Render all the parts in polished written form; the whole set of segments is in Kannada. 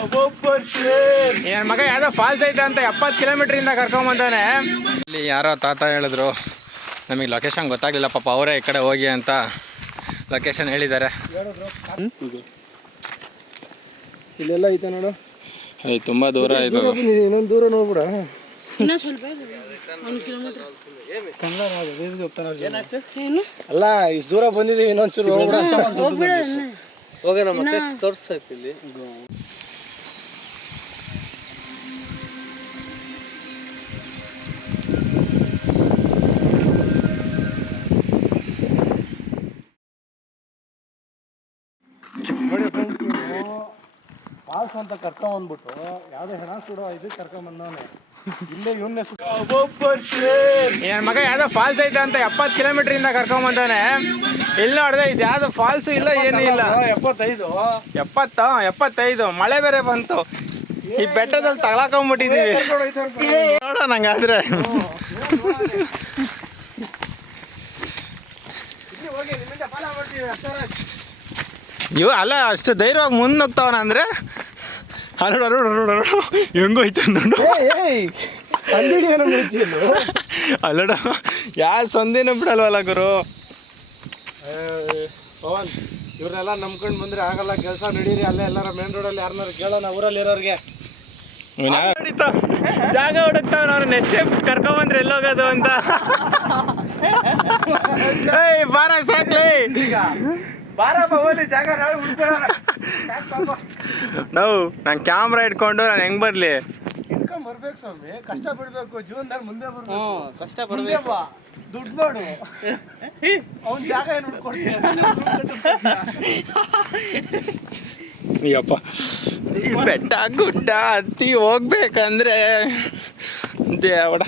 ನನ್ನ ಮಗ ಯಾವ್ದೋ ಫಾಲ್ಸ್ ಐತೆ ಅಂತ 70 ಕಿಲೋಮೀಟ್ರಿಂದ ಕರ್ಕೊಂಬಂದಾನೆ. ಇಲ್ಲಿ ಯಾರೋ ತಾತ ಹೇಳಿದ್ರು, ನಮಗೆ ಲೊಕೇಶನ್ ಗೊತ್ತಾಗಲಿಲ್ಲ ಪಾಪ, ಅವರೇ ಈ ಕಡೆ ಹೋಗಿ ಅಂತ ಲೊಕೇಶನ್ ಹೇಳಿದ್ದಾರೆ. ಇಲ್ಲೆಲ್ಲ ಐತೆ ನೋಡು, ತುಂಬ ದೂರ ಇದು. ಇನ್ನೊಂದು ದೂರ ನೋಡ್ಬಿಡ. ಅಲ್ಲ ಇಷ್ಟು ದೂರ ಬಂದಿದ್ದೀವಿ, ಇನ್ನೊಂಚೂರು ಹೋಗೋಣ ಮತ್ತೆ ತೋರಿಸ್ತಾ ಇಲ್ಲಿ. ಫಾಲ್ಸ್ ಅಂತ ಕರ್ಕೊಂಬಂದ್ಬಿಟ್ಟು ಯಾವ್ದೋ ಹೆಣ ಸುಡೋ ಇದಕ್ಕೆ ಕರ್ಕೊಂಬಂದವನೆ. ಇಲ್ಲೇ ಇವನ್ನೇ ನನ್ನ ಮಗ ಯಾವ್ದೋ ಫಾಲ್ಸ್ ಐತೆ ಅಂತ 70 ಕಿಲೋಮೀಟ್ರಿಂದ ಕರ್ಕೊಂಬಂದಾನೆ. ಇಲ್ಲಿ ನೋಡಿದೆ ಇದು ಯಾವ್ದು ಫಾಲ್ಸ್ ಇಲ್ಲ, ಏನೂ ಇಲ್ಲ. 75 ಮಳೆ ಬೇರೆ ಬಂತು, ಈ ಬೆಟ್ಟದಲ್ಲಿ ತಗೊಳಕೊಂಬಿಟ್ಟಿದೀವಿ. ನೋಡೋಣ ನಂಗಾದ್ರೆ. ಇವ ಅಲ್ಲ ಅಷ್ಟು ಧೈರ್ಯವಾಗಿ ಮುಂದೆ ಹೋಗ್ತಾವನ ಅಂದ್ರೆ ಹೆಂಗೋಯ್ತು ನೋಡು. ಅಲ್ಲಡ ಯಾರು ಸಂದೇನ ಬಿಡಲ್ವಲ್ಲ ಗುರು. ಪವನ್, ಇವ್ರನ್ನೆಲ್ಲ ನಂಬ್ಕೊಂಡು ಬಂದ್ರೆ ಆಗಲ್ಲ, ಕೆಲಸ ನಡೀರಿ. ಅಲ್ಲೇ ಎಲ್ಲಾರ ಮೇನ್ ರೋಡಲ್ಲಿ ಯಾರನ್ನಾರು ಕೇಳೋಣ, ಊರಲ್ಲಿ ಇರೋರಿಗೆ. ಜಾಗ ಹುಡುಕ್ತಾವ ನಾವು, ನೆಕ್ಸ್ಟ್ ಟೈಮ್ ಕರ್ಕೊಂಬಂದ್ರೆ ಎಲ್ಲೋಗೋದು ಅಂತ. ಬಾರ ಸಾಕ್ಲಿ ನಾವು ನಾನು ಕ್ಯಾಮ್ರಾ ಇಟ್ಕೊಂಡು ನಾನು ಹೆಂಗ್ ಬರ್ಲಿ? ಇಟ್ಕೊಂಡ್ ಬರ್ಬೇಕು ಸ್ವಾಮಿ, ಕಷ್ಟ ಬಿಡ್ಬೇಕು ಜೀವನದಲ್ಲಿ, ಮುಂದೆ ಬರ್ಬೇಕು. ಕಷ್ಟ ಬರ್ಬೇಕು, ದುಡ್ಡು ಮಾಡು. ಅವ್ನ ಜಾಗ ಏನು ಹುಡ್ಕೊಡ್ತೀನಿ. ಅಯ್ಯಪ್ಪ, ಈ ಬೆಟ್ಟ ಗುಡ್ಡ ಹತ್ತಿ ಹೋಗ್ಬೇಕಂದ್ರೆ ದೇವಡ.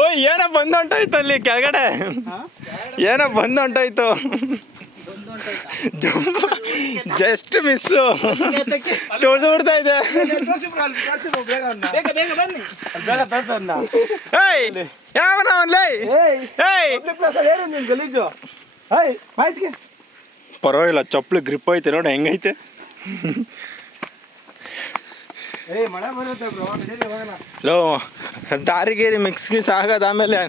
ಓಯ್ ಏನೋ ಬಂದೊಂಟೋಯ್ತು ಅಲ್ಲಿ ಕೆಳಗಡೆ, ಏನೋ ಬಂದೊಂಟೋಯ್ತು. ಜಸ್ಟ್ ಮಿಸ್ಸು, ತೊಳೆದು ಬಿಡ್ತಾ ಇದೆ. ಯಾವನ ಪರವಾಗಿಲ್ಲ, ಚಪ್ಪಲಿ ಗ್ರಿಪ್ ಐತೆ ನೋಡಿ ಹೆಂಗೈತೆ. ಲೋ ದಾರಿಗೇರಿ ಮಿಕ್ಸ್ ಗಿಸ್ ಆಗೋದು, ಆಮೇಲೆ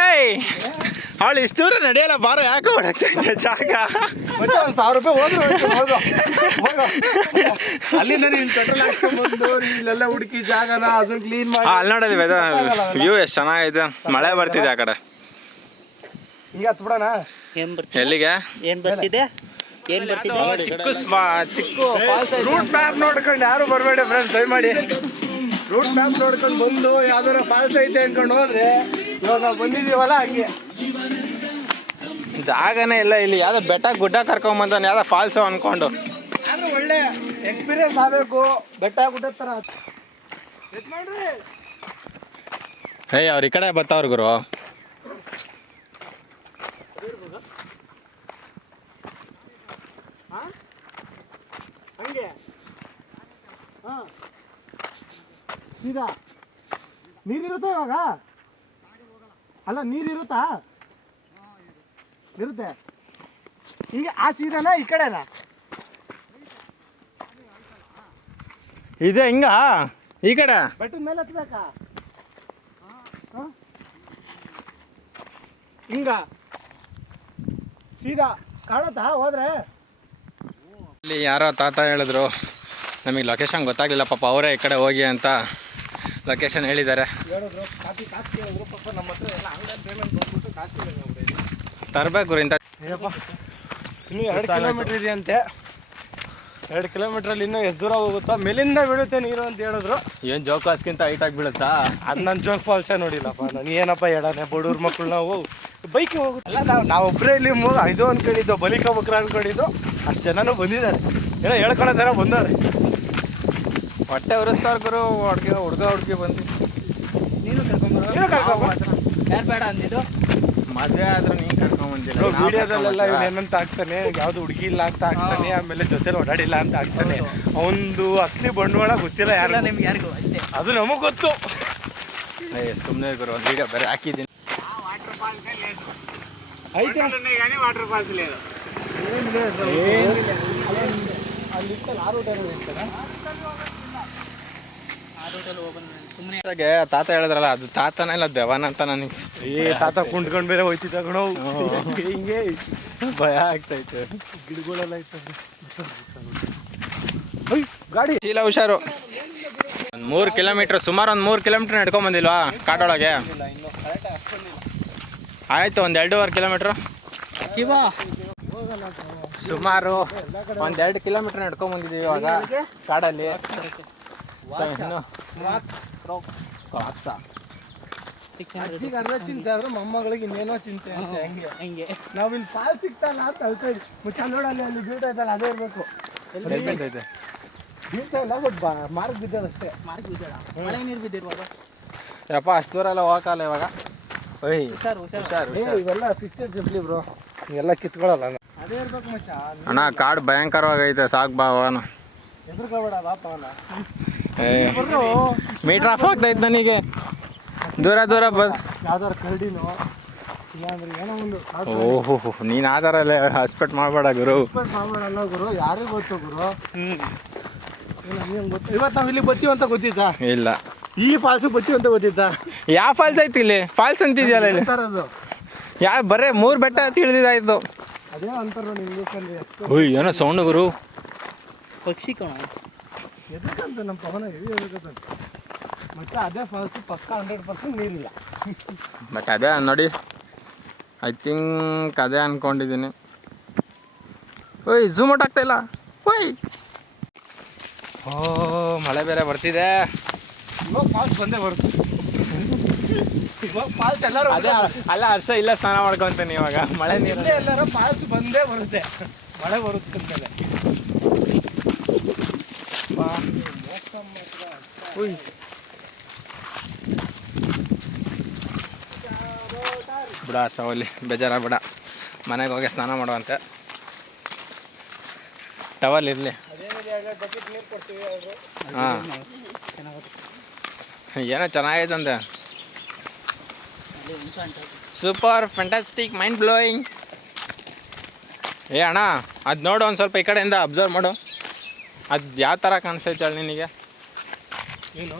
ಏಯ್ ಅವಳು ಇಷ್ಟು ದೂರ ನಡೆಯಲ್ಲ, ಬಾರೋ ಯಾಕೆ ಹೊಡಕ್ತಾ ಇದ್ದೆ ಜಾಗ. 1000 ರೂಪಾಯಿ ಹೋದ್ರು ಅಲ್ಲಿಂದ ನೀನು ಪೆಟ್ರೋಲ್ ಹಾಕ್ಸ್ಕೊಂಡ್ಬಂದು ಇಲ್ಲೆಲ್ಲ ಹುಡುಕಿ ಜಾಗನ ಅದನ್ನ ಕ್ಲೀನ್ ಮಾಡಿ. ಅಲ್ಲಿ ನೋಡೋದು ವ್ಯೂ ಎಷ್ಟು ಚೆನ್ನಾಗಿದೆ, ಮಳೆ ಬರ್ತಿದೆ ಆ ಕಡೆ. ಈಗ ಹತ್ಬಿಡೋಣ. ಎಲ್ಲಿಗೆ? ಏನ್ ಬರ್ತಿದೆ? ಚಿಕ್ಕ ರೂಟ್ ಮ್ಯಾಪ್ ನೋಡ್ಕೊಂಡು ಯಾರು ಬರಬೇಡಿ ಫ್ರೆಂಡ್ಸ್, ದಯಮಾಡಿ. ರೂಟ್ ಮ್ಯಾಪ್ ನೋಡ್ಕೊಂಡು ಬಂದು ಯಾವ್ದಾರ ಫಾಲ್ಸ್ ಐತೆ ಅನ್ಕೊಂಡು ಹೋದ್ರೆ, ಇವಾಗ ನಾವು ಬಂದಿದ್ದೀವಲ್ಲ ಹಂಗೆ. ಜಾಗನೇ ಇಲ್ಲ ಇಲ್ಲಿ, ಯಾವ್ದೋ ಬೆಟ್ಟ ಗುಡ್ಡ ಕರ್ಕೊಂಬಂದಾನೆ, ಯಾವ್ದೋ ಫಾಲ್ಸು ಅನ್ಕೊಂಡು. ಆದ್ರೆ ಒಳ್ಳೆ ಎಕ್ಸ್ಪೀರಿಯನ್ಸ್ ಆಗಬೇಕು, ಬೆಟ್ಟ ಗುಡ್ಡ ಥರ. ಏಯ್ ಅವ್ರು ಈ ಕಡೆ ಬರ್ತಾವ್ರ ಗುರು. ಹಂಗೆ ಸೀದಾ ನೀರಿರುತ್ತಾ ಇವಾಗ? ಅಲ್ಲ ನೀರಿರುತ್ತಾ? ಇರುತ್ತೆ. ಹಿಂಗೆ ಆ ಸೀದಾನ ಈ ಕಡೆನಾ? ಇದೆ ಹಿಂಗ ಈ ಕಡೆ ಬೆಟ್ಟದ ಮೇಲೆ ಹತ್ಬೇಕಾ? ಹಿಂಗ ಸೀದಾ ಕಾಣುತ್ತಾ ಹೋದ್ರೆ? ಇಲ್ಲಿ ಯಾರೋ ತಾತ ಹೇಳಿದ್ರು, ನಮಗೆ ಲೊಕೇಶನ್ ಗೊತ್ತಾಗಲಿಲ್ಲ ಪಾಪ, ಅವರೇ ಈ ಕಡೆ ಹೋಗಿ ಅಂತ ಲೊಕೇಶನ್ ಹೇಳಿದ್ದಾರೆ. ಹೇಳಿದ್ರು, ಕಾಸು ಕೇಳಿದ್ರು ಪಾಪ. ನಮ್ಮ ಹತ್ರ ಎಲ್ಲ ಆನ್ಲೈನ್ ಪೇಮೆಂಟ್ ಬಂದ್ಬಿಟ್ಟು ಕಾಸು ತರಬೇಕು ಇಂಥ. ಅಯ್ಯಪ್ಪ, ಇನ್ನೂ 2 ಕಿಲೋಮೀಟ್ರ್ ಇದೆಯಂತೆ. 2 ಕಿಲೋಮೀಟ್ರಲ್ಲಿ ಇನ್ನೂ ಎಷ್ಟು ದೂರ ಹೋಗುತ್ತಾ, ಮೇಲಿಂದ ಬೀಳುತ್ತೆ ನೀರು ಅಂತ ಹೇಳಿದ್ರು. ಏನು ಜೋಗ್ ಫಾಲ್ಸ್ಗಿಂತ ಹೈಟಾಗಿ ಬೀಳುತ್ತಾ? ಅದು ನನ್ನ ಜೋಗ್ ಫಾಲ್ಸೇ ನೋಡಿಲ್ಲಪ್ಪ ನಾನು. ಏನಪ್ಪ ಹೇಳೋಣ, ಬಡವ್ರ ಮಕ್ಕಳು ನಾವು ಬೈಕಿಗೆ ಹೋಗುತ್ತೆ. ಅಲ್ಲ ನಾವೊಬ್ಬರೇ ಇಲ್ಲಿ ಇದು ಅಂದ್ಕೊಂಡಿದ್ದು, ಬಲಿಕ ಬಕ್ರ ಅಂದ್ಕೊಂಡಿದ್ದು. ಅಷ್ಟು ಜನನೂ ಬಂದಿದ್ದಾರೆ, ಏನೋ ಹೇಳ್ಕೊಳ್ಳೋ ಥರ ಬಂದವ್ರೆ. ಹೊಟ್ಟೆ ಉರಿಸ್ತಾರ ಗುರು. ಹುಡುಗ ಹುಡುಗಿ ಬಂದು ನೀನು ಕರ್ಕೊಂಬ. ನೀನು ಕರ್ಕೊಂಬ. ಯಾರು ಬೇಡ ಅಂದಿದ್ದು? ಮದುವೆ ಆದ್ರೆ ನೀನು ಕರ್ಕೊಂಬಂದಿಲ್ಲ. ವಿಡಿಯೋದಲ್ಲೆಲ್ಲ ಏನಂತ ಆಗ್ತಾನೆ, ಯಾವ್ದು ಹುಡುಗಿ ಇಲ್ಲ ಅಂತ ಆಗ್ತಾನೆ, ಆಮೇಲೆ ಜೊತೆಲಿ ಓಡಾಡಿಲ್ಲ ಅಂತ ಆಗ್ತಾನೆ. ಅವನದು ಅಸಲಿ ಬಂಡವಾಳ ಗೊತ್ತಿಲ್ಲ ಯಾರು, ನಿಮ್ಗೆ ಯಾರಿಗೂ ಅಷ್ಟೇ. ಅದು ನಮಗ್ ಗೊತ್ತು. ಸುಮ್ಮನೆ ಗುರು ಒಂದು ವಿಡಿಯೋ ಬೇರೆ ಹಾಕಿದ್ದೀನಿ. అయితే వాటర్ ఫాల్స్ లేదు. ಸುಮ್ಮನೆ ತಾತ ಹೇಳಿದ್ರಲ್ಲ, ಅದು ತಾತನ ಇಲ್ಲ ದೆವನ ಅಂತ ನನಗೆ. ತಾತ ಕುಂಡ್ಕೊಂಡ್ ಬೇರೆ ಹೋಯ್ತಿದ್ದ ಕಣೋ, ಹಿಂಗೆ ಭಯ ಆಗ್ತೈತೆ. ಗಿಡಗಳೆಲ್ಲ ಇರ್ತದೆ. ಗಾಡಿ ಇಲ್ಲ, ಹುಷಾರು. ಒಂದು 3 ಕಿಲೋಮೀಟ್ರ್, ಸುಮಾರು ಒಂದು 3 ಕಿಲೋಮೀಟ್ರ್ ನಡ್ಕೊಂಬಂದಿಲ್ವಾ ಕಾಡೊಳಗೆ? ಆಯಿತು, ಒಂದು 2.5 ಕಿಲೋಮೀಟ್ರು. ಶಿವ ಸುಮಾರು ಒಂದು 2 ಕಿಲೋಮೀಟ್ರ್ ನಡ್ಕೊಂಬಂದಿದ್ದೀವಿ ಇವಾಗ ಕಾಡಲ್ಲಿ. ಇನ್ನು ಅಜ್ಜಿಗೆ ಅರ್ಧ ಚಿಂತೆ ಆದ್ರೆ ಮೊಮ್ಮಗಳಿಗೆ ಇನ್ನೇನೋ ಚಿಂತೆ ಅಂತ. ಹೆಂಗೆ ನಾವಿಲ್ಲಿ ಪಾಲ್ ಸಿಗ್ತಲ್ಲ ಅಂತ ಅಳ್ತೀವಿ. ಮುಚ್ಚ ನೋಡಲ್ಲಿ, ಅಲ್ಲಿ ಬೀಳ್ತೈತಲ್ಲ ಅದೇ ಇರ್ಬೇಕು. ಬೀಳ್ತೈತೆ, ಬೀಳ್ತಾ ಇಲ್ಲ, ಬಟ್ ಮಾರ್ಕ್ ಬಿದ್ದದಷ್ಟೇ. ಮಾರ್ಕ್ ಬಿದ್ದಾಳ, ಮಳೆ ನೀರು ಬಿದ್ದಿರುವಾಗ. ಯಪ್ಪ ಅಷ್ಟು ದೂರ ಎಲ್ಲ ಹೋಗಲ್ಲ ಇವಾಗ. ಓಯ್ ಹುಷಾರು ಇವೆಲ್ಲ ಫಿಕ್ಸೆಡ್ ಸಿಗ್ಲಿ ಬ್ರೋ, ಎಲ್ಲ ಕಿತ್ಕೊಳ್ಳಲ್ಲ. ಅದೇ ಇರ್ಬೇಕು ಮಚ್ಚ. ಅಣ್ಣ ಕಾಡು ಭಯಂಕರವಾಗೈತೆ, ಸಾಕು ಬಾ ಅವನು. ಎದುರ್ಕೋಬೇಡ ಬಾಪ ಅವನ. ಮೀಟ್ರ್ ಆಫ್ ಆಗ್ತೈತೆ ನನಗೆ. ದೂರ ಯಾವ್ದಾರು ಕರಡಿನೋ ಇಲ್ಲಾಂದ್ರೆ ಏನೋ ಒಂದು. ಓಹೋ, ನೀನು ಆ ಥರ ಎಲ್ಲ ಹಾಸ್ಪಿಟ್ ಮಾಡಬೇಡ ಗುರು. ಮಾಡಲ್ಲ ಗುರು, ಯಾರಿಗೆ ಗೊತ್ತು ಗುರು. ಗೊತ್ತು. ಇವತ್ತು ನಾವು ಇಲ್ಲಿ ಬರ್ತೀವಿ ಅಂತ ಗೊತ್ತಿತ್ತಾ? ಇಲ್ಲ. ಈ ಫಾಲ್ಸ್ ಬರ್ತೀವಿ ಅಂತ ಗೊತ್ತಿತ್ತಾ? ಯಾವ ಫಾಲ್ಸ್ ಐತಿ ಇಲ್ಲಿ? ಫಾಲ್ಸ್ ಅಂತಿದ್ಯಲ್ಲ ಇಲ್ಲಿ. ಯಾರು ಬರೇ 3 ಬೆಟ್ಟ ತಿಳಿದಿದ್ದಾಯ್ತು. ಅದೇ ಅಂತಾರ ಇಂಗ್ಲೀಷಲ್ಲಿ. ಓಯ್ ಏನೋ ಸೌಂಡ್ ಗುರು. ಪಕ್ಷಿ ಕಣ ಎದಕ್ಕಂತ ನಮ್ಮ ಪವನ ಹೆವಿ ಎದಕ್ಕಂತ. ಮತ್ತೆ ಅದೇ ಫಾಲ್ಸ್ ಪಕ್ಕ 100% ನೀರಿಲ್ಲ. ಬಟ್ ಅದೇ ನೋಡಿ, ಐ ಥಿಂಕ್ ಅದೇ ಅನ್ಕೊಂಡಿದ್ದೀನಿ. ಓಯ್ ಝೂಮ್ ಔಟ್ ಆಗ್ತಾ ಇಲ್ಲ. ಓಯ್ ಓ ಮಳೆ ಬೇರೆ ಬರ್ತಿದೆ. ಇವಾಗ ಫಾಲ್ಸ್ ಬಂದೇ ಬರುತ್ತೆ. ಇವಾಗ ಫಾಲ್ಸ್ ಎಲ್ಲರೂ ಅದೇ ಅಲ್ಲ ಹರ್ಷ ಇಲ್ಲ ಸ್ನಾನ ಮಾಡ್ಕೊಂತೀನಿ ಇವಾಗ ಮಳೆ ನೀರು. ಎಲ್ಲರೂ ಫಾಲ್ಸ್ ಬಂದೇ ಬರುತ್ತೆ, ಮಳೆ ಬರುತ್ತೆ ಅಂತೆಲ್ಲ. ಬಿಡ ಹರ್ಷ ಹೋಗ್ಲಿ, ಬೇಜಾರಾಗ್ಬಿಡ. ಮನೆಗೆ ಹೋಗಿ ಸ್ನಾನ ಮಾಡುವಂತೆ. ಟವಲ್ ಇರಲಿ. ಹಾಂ ಏನೋ ಚೆನ್ನಾಗೈತಂತೆ. Super fantastic mind blowing. ಏ ಅಣ್ಣ ಅದು ನೋಡು, ಒಂದು ಸ್ವಲ್ಪ ಈ ಕಡೆಯಿಂದ ಅಬ್ಸರ್ವ್ ಮಾಡು. ಅದು ಯಾವ ಥರ ಕಾಣಿಸ್ತೈತೆ ಹೇಳಿ ನಿನಗೆ? ಏನು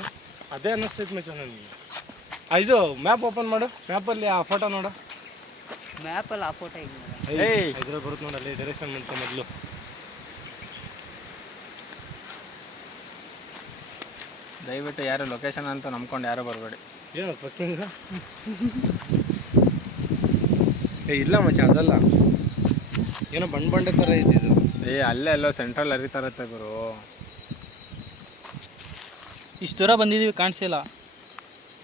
ಅದೇ ಅನ್ನಿಸ್ತೈತೆ ಮಚ್ಚ ನನಗೆ. ಇದು ಮ್ಯಾಪ್ ಓಪನ್ ಮಾಡು, ಮ್ಯಾಪಲ್ಲಿ ಆ ಫೋಟೋ ನೋಡು. ಮ್ಯಾಪಲ್ಲಿ ಆ ಫೋಟೋ ಹೆಂಗೆ? ಇದ್ರಲ್ಲಿ ಬರುತ್ತೆ ನೋಡಲ್ಲಿ, ಡೈರೆಕ್ಷನ್ ಮಾಡ್ಕೊ ಮೊದಲು. ದಯವಿಟ್ಟು ಯಾರು ಲೊಕೇಶನ್ ಅಂತ ನಂಬ್ಕೊಂಡು ಯಾರು ಬರಬೇಡಿ. ಏನು ಪಕ್ಕಿಂಗ? ಇಲ್ಲ ಮಚ್ಚ, ಅದಲ್ಲ, ಏನೋ ಬಂಡೆ ಥರ ಇದ್ದಿದ್ದು. ಅಲ್ಲೇ ಎಲ್ಲೋ ಸೆಂಟ್ರಲ್ ಹರಿತಾ ಇರುತ್ತೆ ಗುರು. ಇಷ್ಟು ದೂರ ಬಂದಿದ್ದೀವಿ, ಕಾಣಿಸಿಲ್ಲ.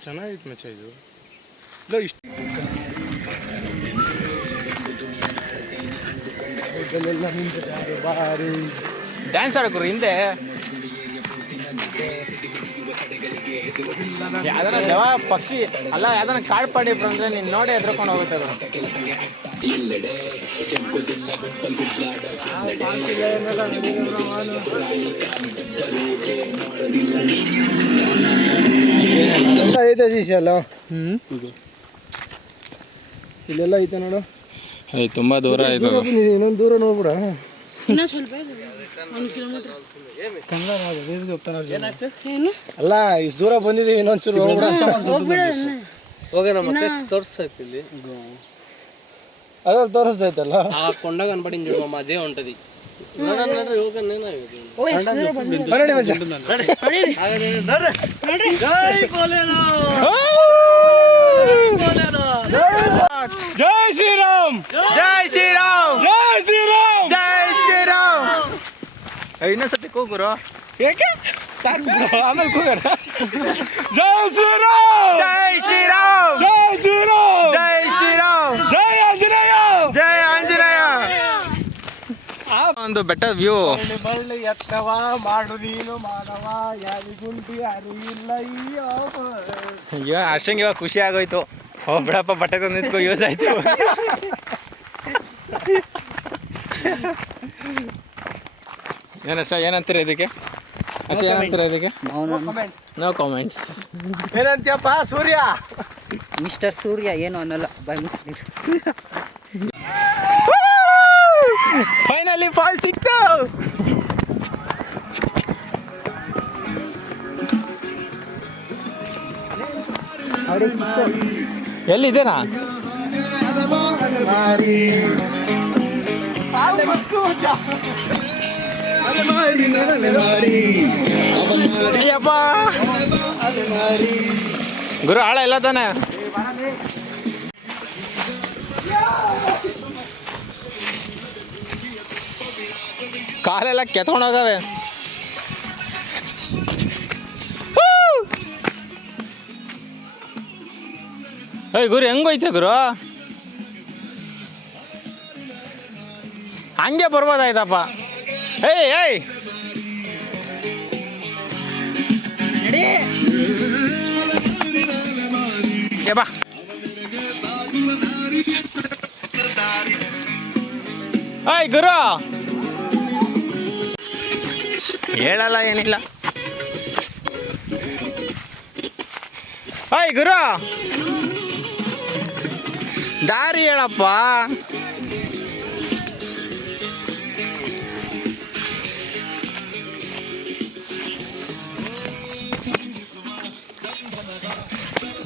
ಚೆನ್ನಾಗಿತ್ತು ಮಚ್ಚ ಇದು. ಇಲ್ಲ ಇಷ್ಟು ಡ್ಯಾನ್ಸ್ ಆಡೋರು ಹಿಂದೆ ಯಾವ್ದಾರ ದೇವ ಪಕ್ಷಿ ಅಲ್ಲ, ಯಾವ್ದಾರ ಕಾಡು ಪಾಡಿ ಬಂದ್ರೆ ನೀನು ನೋಡಿ ಎದ್ರಕೊಂಡು ಹೋಗುತ್ತೆ ಅದು. ಐತೆ ಶೀಶೆ ಅಲ್ಲ. ಇಲ್ಲೆಲ್ಲ ಐತೆ ನೋಡು. ತುಂಬ ದೂರ ಆಯ್ತು. ಇನ್ನೊಂದು ದೂರ ನೋಡ್ಬಿಡ. ಅಲ್ಲ ಇಷ್ಟು ದೂರ ಬಂದಿದ್ದೀವಿ, ಇನ್ನೊಂಚೂರು ಹೋಗೋಣ. ಮತ್ತೆ ತೋರಿಸ್ತೈತಿ ಇಲ್ಲಿ, ಅದ್ರಲ್ಲಿ ತೋರಿಸ್ತೈತಲ್ಲ. కొండగా కనపడింది చూడు మామ, అదే ఉంటది. ಜೈ ಶ್ರೀರಾಮ್, ಜೈ ಶ್ರೀರಾಮ್, ಜೈ ಶ್ರೀರಾಮ್, ಜೈ ಶ್ರೀರಾಮ್. ಇನ್ನೊಂದ್ಸತಿ ಕೂಗುರು. ಏಕೆ ಸಾಕು, ಆಮೇಲೆ ಕೂಗೋಣ. ಜೈ ಶ್ರೀರಾಮ್, ಜೈ ಶ್ರೀರಾಮ್, ಜೈ ಶ್ರೀರಾಮ್, ಜೈ ಶ್ರೀರಾಮ್, ಜೈ ಆಂಜನೇಯ, ಜೈ ಆಂಜನೇಯ. ಒಂದು ಬೆಟರ್ ವ್ಯೂ. ಬಳ್ಳಿ ಎತ್ತವ ಮಾಡು ನೀನು ಮಾಡವ, ಯಾರಿಗುಂಟು ಯಾರು ಇಲ್ಲ. ಅಯ್ಯೋ ಹರ್ಷಂಗೆ ಇವಾಗ ಖುಷಿ ಆಗೋಯ್ತು. ಓ ಬಿಡಪ್ಪ, ಬಟ್ಟೆ ತಂದು ನಿಂತ್ಕೊ, ಯೂಸ್ ಆಯ್ತು. ಏನಷ್ಟ ಏನಂತೀರ ಇದಕ್ಕೆ? ಅಷ್ಟೇ ಏನಂತೀರ ಇದಕ್ಕೆ? No comments. ಏನಂತೀಯಪ್ಪ ಸೂರ್ಯ? ಮಿಸ್ಟರ್ ಸೂರ್ಯ ಏನು ಅನ್ನಲ್ಲ, ಬಾಯ್ ಮುಚ್ಚಿರಿ. ಫೈನಲಿ ಫಾಲ್ ಸಿಕ್ತು. ಎಲ್ಲಿದ್ದೇನಾ? ಅಯ್ಯಪ್ಪ ಗುರು, ಆಳ ಎಲ್ಲ ತಾನೆ. ಕಾಲೆಲ್ಲ ಕೆತ್ಕೊಂಡೋಗವೆ. ಏಯ್ ಗುರು, ಹೆಂಗೋಯ್ತೆ ಗುರು? ಹಂಗೆ ಬರ್ಬೋದಾಯ್ತಪ್ಪ. ಏಯ್ ಏಯ್ ಬಾ. ಏಯ್ ಗುರು, ಹೇಳಲ್ಲ ಏನಿಲ್ಲ. ಏಯ್ ಗುರು, ದಾರಿ ಹೇಳಪ್ಪ.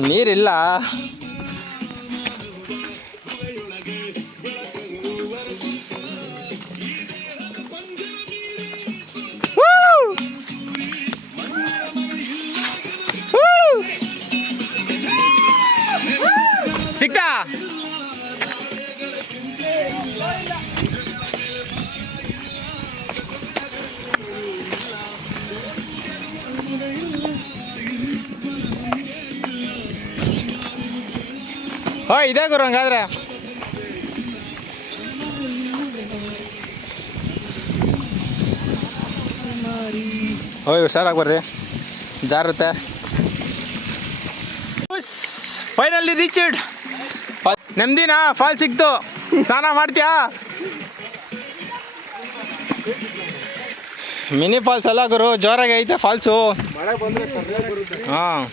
ನೀರಿಲ್ಲ. ಸಿಕ್ತಾ? ಹೋ, ಇದೇ ಗುರು ಹಂಗಾದ್ರೆ. ಓಯ್ ಹುಷಾರಾಗಿ ಬರ್ರಿ, ಜಾರುತ್ತೆ. Finally reached. ನೆಮ್ಮದಿನ ಫಾಲ್ ಸಿಕ್ತು. ಸ್ನಾನ ಮಾಡ್ತೀಯಾ? ಮಿನಿ ಫಾಲ್ಸ್ ಅಲ್ಲ ಗುರು, ಜೋರಾಗಿ ಐತೆ ಫಾಲ್ಸು. ಮಳೆ ಬಂದ್ರೆ ಹಾಂ.